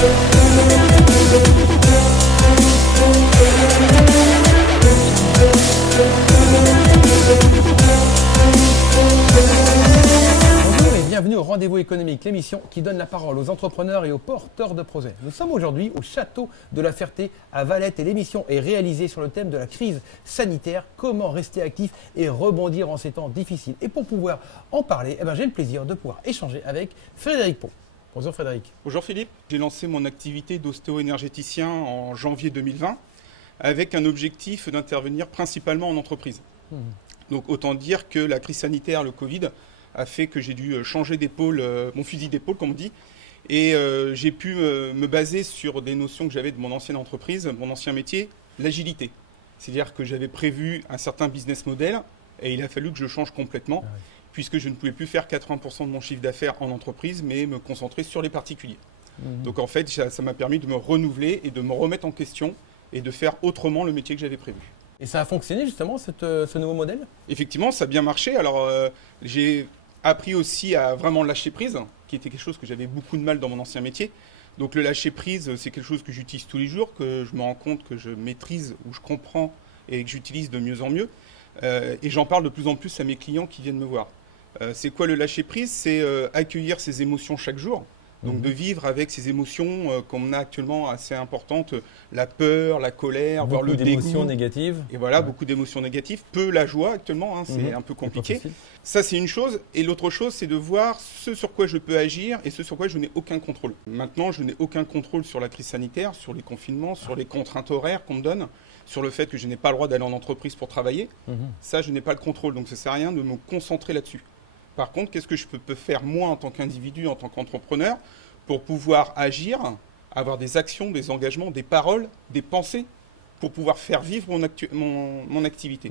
Bonjour et bienvenue au Rendez-vous économique, l'émission qui donne la parole aux entrepreneurs et aux porteurs de projets. Nous sommes aujourd'hui au château de la Ferté à Valette et l'émission est réalisée sur le thème de la crise sanitaire, comment rester actif et rebondir en ces temps difficiles. Et pour pouvoir en parler, j'ai le plaisir de pouvoir échanger avec Frédéric Pau. Bonjour Frédéric. Bonjour Philippe. J'ai lancé mon activité d'ostéo-énergéticien en janvier 2020 avec un objectif d'intervenir principalement en entreprise. Donc autant dire que la crise sanitaire, le Covid, a fait que j'ai dû changer d'épaule, mon fusil d'épaule comme on dit, et j'ai pu me baser sur des notions que j'avais de mon ancienne entreprise, mon ancien métier, l'agilité. C'est-à-dire que j'avais prévu un certain business model et il a fallu que je change complètement puisque je ne pouvais plus faire 80% de mon chiffre d'affaires en entreprise mais me concentrer sur les particuliers. Donc en fait, ça m'a permis de me renouveler et de me remettre en question et de faire autrement le métier que j'avais prévu. Et ça a fonctionné justement ce nouveau modèle? Effectivement, ça a bien marché. Alors j'ai appris aussi à vraiment lâcher prise, qui était quelque chose que j'avais beaucoup de mal dans mon ancien métier. Donc le lâcher prise, c'est quelque chose que j'utilise tous les jours, que je me rends compte que je maîtrise ou je comprends et que j'utilise de mieux en mieux. Et j'en parle de plus en plus à mes clients qui viennent me voir. C'est quoi le lâcher prise? C'est accueillir ses émotions chaque jour. Donc de vivre avec ces émotions qu'on a actuellement assez importantes, la peur, la colère, voire le dégoût. Beaucoup d'émotions négatives. Et voilà, beaucoup d'émotions négatives. Peu la joie actuellement, c'est un peu compliqué. Ça c'est une chose. Et l'autre chose, c'est de voir ce sur quoi je peux agir et ce sur quoi je n'ai aucun contrôle. Maintenant, je n'ai aucun contrôle sur la crise sanitaire, sur les confinements, sur les contraintes horaires qu'on me donne, sur le fait que je n'ai pas le droit d'aller en entreprise pour travailler. Ça, je n'ai pas le contrôle. Donc ça ne sert à rien de me concentrer là-dessus. Par contre, qu'est-ce que je peux faire moi en tant qu'individu, en tant qu'entrepreneur, pour pouvoir agir, avoir des actions, des engagements, des paroles, des pensées, pour pouvoir faire vivre mon activité.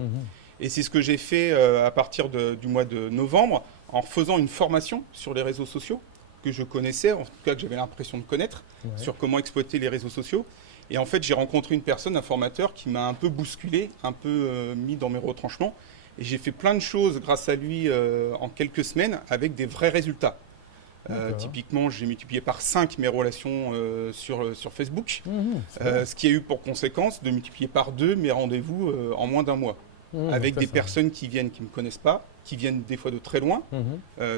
Et c'est ce que j'ai fait à partir du mois de novembre, en faisant une formation sur les réseaux sociaux, que je connaissais, en tout cas que j'avais l'impression de connaître, sur comment exploiter les réseaux sociaux. Et en fait, j'ai rencontré une personne, un formateur, qui m'a un peu bousculé, un peu mis dans mes retranchements. Et j'ai fait plein de choses grâce à lui en quelques semaines avec des vrais résultats. Typiquement, j'ai multiplié par 5 mes relations sur Facebook, ce qui a eu pour conséquence de multiplier par 2 mes rendez-vous en moins d'un mois. Avec des personnes qui viennent, qui ne me connaissent pas, qui viennent des fois de très loin.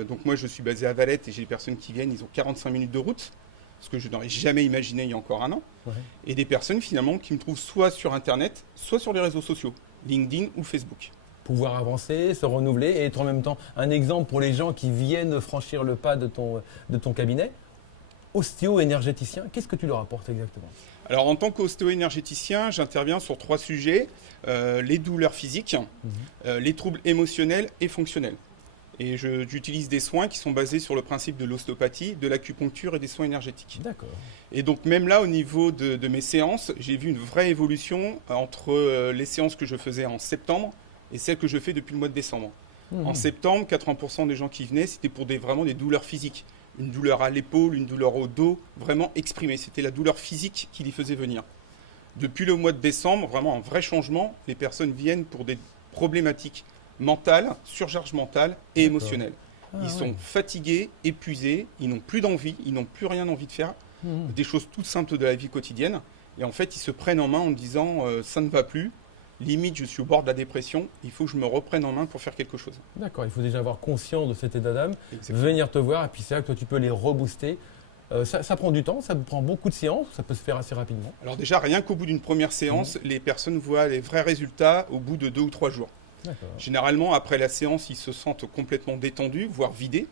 Donc moi, je suis basé à Valette et j'ai des personnes qui viennent, ils ont 45 minutes de route, ce que je n'aurais jamais imaginé il y a encore un an. Et des personnes finalement qui me trouvent soit sur Internet, soit sur les réseaux sociaux, LinkedIn ou Facebook. Pouvoir avancer, se renouveler et être en même temps un exemple pour les gens qui viennent franchir le pas de ton cabinet. Ostéo-énergéticien, qu'est-ce que tu leur apportes exactement? Alors en tant qu'ostéo-énergéticien, j'interviens sur 3 sujets, les douleurs physiques, les troubles émotionnels et fonctionnels. Et j'utilise des soins qui sont basés sur le principe de l'ostéopathie, de l'acupuncture et des soins énergétiques. D'accord. Et donc même là, au niveau de mes séances, j'ai vu une vraie évolution entre les séances que je faisais en septembre et celle que je fais depuis le mois de décembre. En septembre, 80% des gens qui venaient, c'était pour vraiment des douleurs physiques. Une douleur à l'épaule, une douleur au dos, vraiment exprimée. C'était la douleur physique qui les faisait venir. Depuis le mois de décembre, vraiment un vrai changement. Les personnes viennent pour des problématiques mentales, surcharge mentale et émotionnelle. Ils sont fatigués, épuisés, ils n'ont plus d'envie, ils n'ont plus rien envie de faire. Des choses toutes simples de la vie quotidienne. Et en fait, ils se prennent en main en disant ça ne va plus. Limite, je suis au bord de la dépression, il faut que je me reprenne en main pour faire quelque chose. D'accord, il faut déjà avoir conscience de cet état d'âme, venir te voir, et puis c'est là que toi tu peux les rebooster. Ça prend du temps, ça prend beaucoup de séances, ça peut se faire assez rapidement. Alors déjà, rien qu'au bout d'une première séance, les personnes voient les vrais résultats au bout de 2 ou 3 jours. Généralement, après la séance, ils se sentent complètement détendus, voire vidés.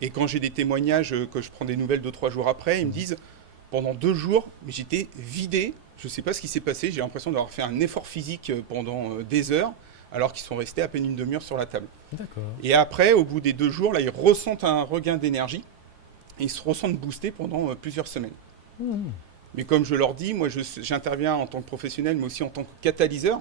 Et quand j'ai des témoignages, que je prends des nouvelles 2-3 jours après, ils me disent, pendant 2 jours, mais j'étais vidé. Je ne sais pas ce qui s'est passé, j'ai l'impression d'avoir fait un effort physique pendant des heures, alors qu'ils sont restés à peine une demi-heure sur la table. Et après, au bout des 2 jours, là, ils ressentent un regain d'énergie, et ils se ressentent boostés pendant plusieurs semaines. Mais comme je leur dis, moi j'interviens en tant que professionnel, mais aussi en tant que catalyseur,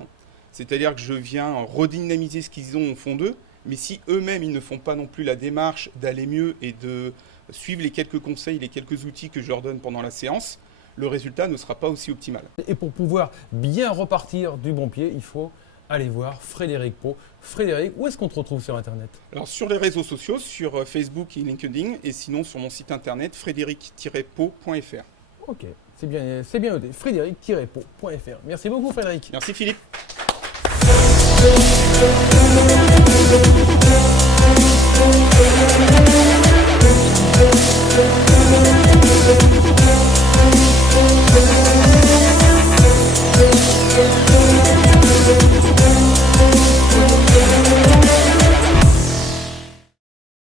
c'est-à-dire que je viens redynamiser ce qu'ils ont au fond d'eux, mais si eux-mêmes ils ne font pas non plus la démarche d'aller mieux et de suivre les quelques conseils, les quelques outils que je leur donne pendant la séance, le résultat ne sera pas aussi optimal. Et pour pouvoir bien repartir du bon pied, il faut aller voir Frédéric Pau. Frédéric, où est-ce qu'on te retrouve sur Internet? Alors sur les réseaux sociaux, sur Facebook et LinkedIn, et sinon sur mon site internet frédéric-pau.fr. Ok, c'est bien noté. Frédéric-po.fr. Merci beaucoup Frédéric. Merci Philippe. Thank you.